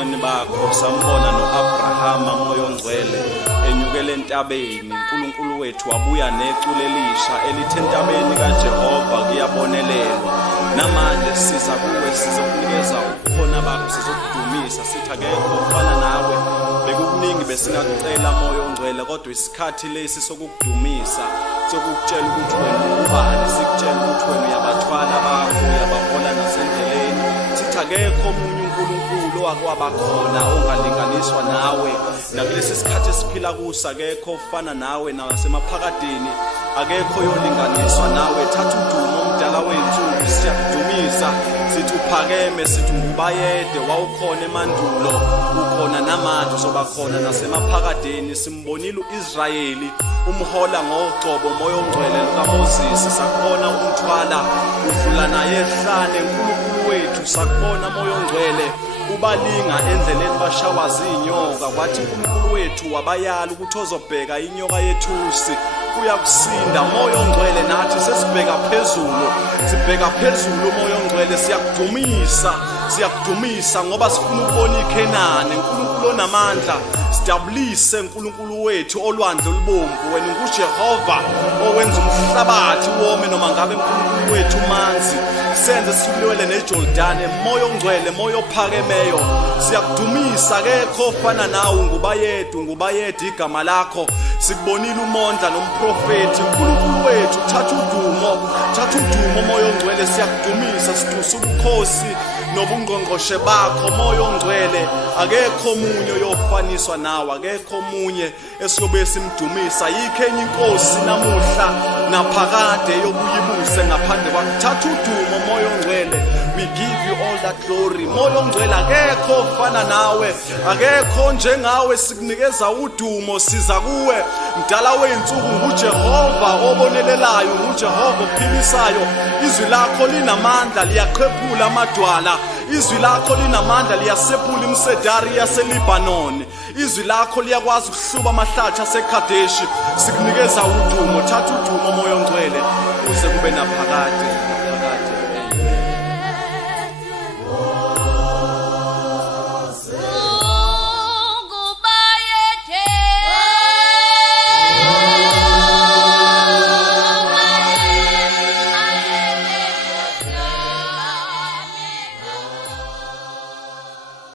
ebubunqonqoneni bakho sambona noAbrahama moyo ongcwele enyukele entabeni. uNkulunkulu wethu wabuya necule elisha elithi entabeni kaJehova kuyabonelelwa. Namanje siza kuwe sizokunikeza ubukhona bakho, sizokudumisa sithi akekho ofana nawe. Bekukuningi besingakucela moyo ongcwele, kodwa isikhathi lesi sokukudumisa, sokukutshela ukuthi wena ungubani, sikutshela ukuthi wena uyabathwala bakho, uyabahola nasendleleni. Sithi akekho omunye uNkulunkulu owakwabakhona ongalinganiswa nawe. Nakulesi sikhathi esiphila kuso akekho ofana nawe, nasemaphakadeni akekho yolinganiswa nawe. Thatha udumo omdala wensuku, siyakudumisa sithi uphakeme, sithi ungubayede, wawukhona emandulo, ukhona namanje, uzobakhona nasemaphakadeni. Simbonile uIsrayeli umhola ngogcobo moyo ongcwele lukaMoses, sakubona umthwala udlula naye ehlane. uNkulunkulu wethu sakubona moyo ongcwele ubalinga endleleni bashawa zinyoka, kwathi uNkulunkulu wethu wabayala ukuthi ozobheka inyoka yethusi uyakusinda. Moyo ongcwele nathi sesibheka phezulu, sibheka phezulu moyo ongcwele, siyakudumisa ngoba sifuna ukubona iKhenani. uNkulunkulu onamandla sidabulise uNkulunkulu wethu olwandle olubomvu. Wena unguJehova owenza umhlabathi wome noma ngabe uNkulunkulu wethu manzi. Senze sisulwele neJordani. Moyo ongcwele, moyo ophakemeyo, siyakudumisa akekho ofana nawe. Ungubayede igama lakho. Sikubonile umondla nomprofeti. uNkulunkulu wethu thatha udumo moyo ongcwele, siyakudumisa sidusa ubukhosi nobungqongqoshe bakho moyo ongcwele. Akekho omunye oyofaniswa nawe, akekho omunye esiyobe simdumisa. Yikho enye inkosi namuhla naphakade yokuyibuse ngaphandle kwakho. Thatha udumo moyo ongcwele, we give you all that glory. Moyo ongcwele akekho ofana nawe, akekho njengawe, sikunikeza udumo, siza kuwe. Mdala wensuku nguJehova obonelelayo, nguJehova ophilisayo. Izwi lakho linamandla liyaqhephula amadwala, izwi lakho linamandla liyasephula imsedari yaseLibanon, izwi lakho liyakwazi ukuhluba amahlathi aseKhadeshi. Sikunikeza udumo, thatha udumo moyo ongcwele uze kube naphakade.